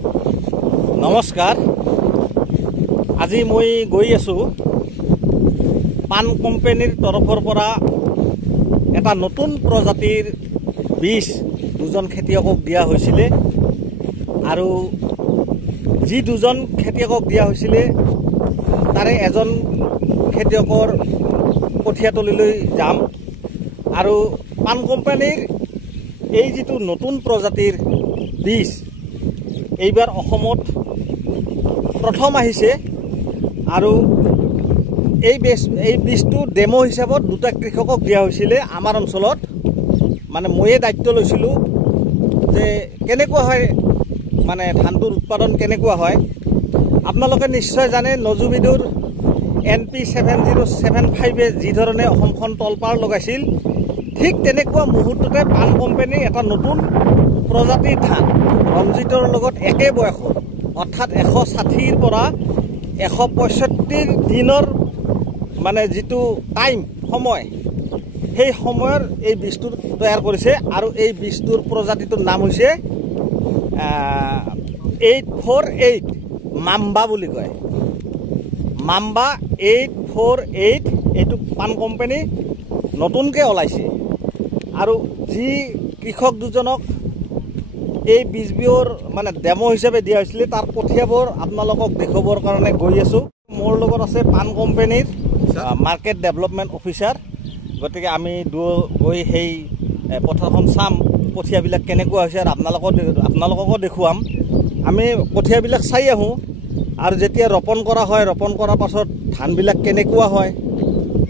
নমস্কাৰ। আজি মই গৈ আছো পান কোম্পানীৰ তৰফৰ পৰা এটা নতুন প্ৰজাতিৰ বীজ দুজন খেতিয়কক দিয়া হৈছিলে আৰু যি দুজন খেতিয়কক দিয়া হৈছিলে তাৰে এজন খেতিয়কৰ কঠীয়াতলীলৈ যাম আৰু পান কোম্পানীৰ এই যিটো নতুন প্ৰজাতিৰ বীজ এইবাৰ অসমত প্ৰথম আহিছে আৰু এই বীজটো ডেমো হিচাপত দুটা কৃষকক দিয়া হৈছিলে আমাৰ অঞ্চলত। মানে ময়ে দায়িত্ব লৈছিলোঁ যে কেনেকুৱা হয়, মানে ধানটোৰ উৎপাদন কেনেকুৱা হয়। আপোনালোকে নিশ্চয় জানে নজুবিদুৰ NP 7075 যি ধৰণে অসমখন তলপাৰ লগাইছিল, ঠিক তেনেকুৱা মুহূৰ্ততে পান কোম্পানীৰ এটা নতুন প্ৰজাতিৰ ধান ৰঞ্জিতৰ লগত একে বয়সৰ, অৰ্থাৎ 160ৰ পৰা 165 দিনৰ মানে যিটো টাইম সময়, সেই সময়ৰ এই বীজটো তৈয়াৰ কৰিছে আৰু এই বীজটোৰ প্ৰজাতিটোৰ নাম হৈছে 848 মাম্বা বুলি কয়। মাম্বা 848 এইটো পান কোম্পানী নতুনকৈ ওলাইছে আৰু যি কৃষক দুজনক এই বীজবোৰ মানে ডেমো হিচাপে দিয়া হৈছিলে তাৰ কঠীয়াবোৰ আপোনালোকক দেখুৱাবৰ কাৰণে গৈ আছোঁ। মোৰ লগত আছে পান কোম্পানীৰ মাৰ্কেট ডেভেলপমেণ্ট অফিচাৰ। গতিকে আমি গৈ সেই পথাৰখন চাম, কঠীয়াবিলাক কেনেকুৱা হৈছে আৰু আপোনালোককো দেখুৱাম। আমি কঠীয়াবিলাক চাই আহোঁ আৰু যেতিয়া ৰোপণ কৰা হয়, ৰোপণ কৰাৰ পাছত ধানবিলাক কেনেকুৱা হয়,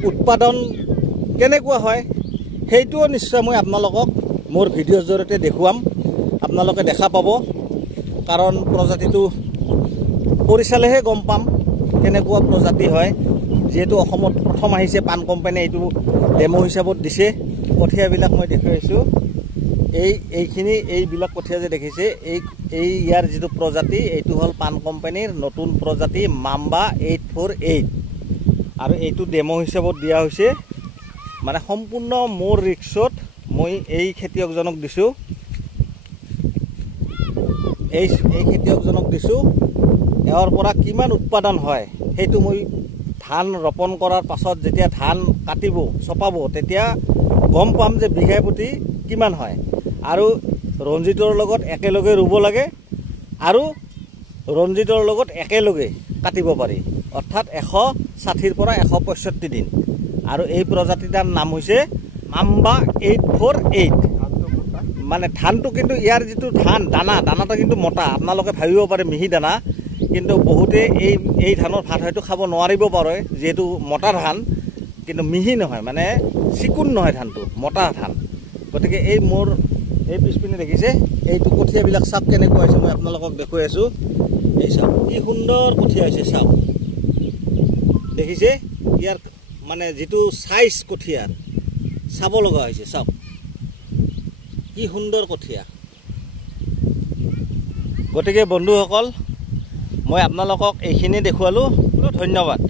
উৎপাদন কেনেকুৱা হয়, সেইটোও নিশ্চয় মই আপোনালোকক মোৰ ভিডিঅ'ৰ জৰিয়তে দেখুৱাম। আপোনালোকে দেখা পাব, কাৰণ প্ৰজাতিটো পৰিচালেহে গম পাম কেনেকুৱা প্ৰজাতি হয়। যিহেতু অসমত প্ৰথম আহিছে, পান কোম্পানীয়ে এইটো ডেমো হিচাপত দিছে। কঠীয়াবিলাক মই দেখুৱাইছোঁ, এইবিলাক কঠীয়া যে দেখিছে, ইয়াৰ যিটো প্ৰজাতি এইটো হ'ল পান কোম্পানীৰ নতুন প্ৰজাতি মাম্বা 848 আৰু এইটো ডেমো হিচাপত দিয়া হৈছে। মানে সম্পূৰ্ণ মোৰ ৰিক্সত মই এই খেতিয়কজনক দিছোঁ, এই খেতিয়কজনক দিছোঁ। এওঁৰ পৰা কিমান উৎপাদন হয় সেইটো মই ধান ৰোপণ কৰাৰ পাছত যেতিয়া ধান কাটিব চপাব তেতিয়া গম পাম যে বিঘাই প্ৰতি কিমান হয়। আৰু ৰঞ্জিতৰ লগত একেলগে ৰুব লাগে আৰু ৰঞ্জিতৰ লগত একেলগে কাটিব পাৰি, অৰ্থাৎ 160ৰ পৰা 165 দিন। আৰু এই প্ৰজাতিটাৰ নাম হৈছে মাম্বা 848। মানে ধানটো কিন্তু ইয়াৰ যিটো দানাটো কিন্তু মোটা। আপোনালোকে ভাবিব পাৰে মিহি দানা, কিন্তু বহুতে এই ধানৰ ভাত হয়তো খাব নোৱাৰিব পাৰে, যিহেতু মোটা ধান, কিন্তু মিহি নহয়, মানে চিকুণ নহয় ধানটো, মোটা ধান। গতিকে মোৰ এই পিছপিনে দেখিছে এইটো কঠীয়াবিলাক চাওক কেনেকুৱা হৈছে, মই আপোনালোকক দেখুৱাই আছোঁ। এই চাওক কি সুন্দৰ কঠীয়া হৈছে, চাওক দেখিছে। ইয়াৰ মানে যিটো চাইজ কঠীয়াৰ চাব লগা হৈছে, চাওক কি সুন্দৰ কঠীয়া। গতিকে বন্ধুসকল, মই আপোনালোকক এইখিনি দেখুৱালোঁ। ধন্যবাদ।